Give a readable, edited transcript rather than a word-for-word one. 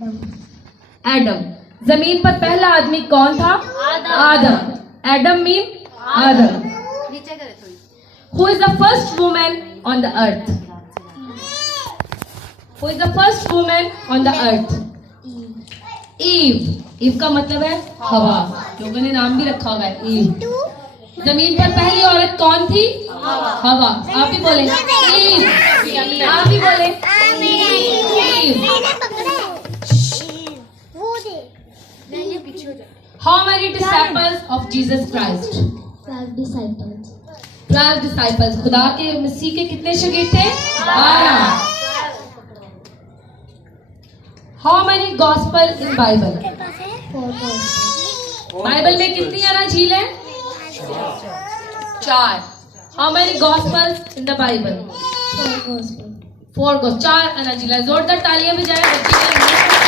Adam. जमीन पर पहला आदमी कौन था? आदम। एडम मीन आदम। Who is the first woman on the earth? Who is the first woman on the earth? Eve. Eve का मतलब है हवा, लोगों ने नाम भी रखा हुआ है ईव। जमीन पर पहली औरत कौन थी? हवा। आप ही बोले ईव, आप ही बोले ewe. How many disciples of Jesus Christ? 12 disciples. 12 disciples। खुदा के मसीह के कितने शागिर्द थे? 12। How many gospel in Bible? 4 gospels. Bible में कितनी अनाजील है? 4। How many gospels in the Bible? 4 gospels. 4 gospels। 4 अनाजील है। जोरदार तालियां बजाएं बच्चे के लिए।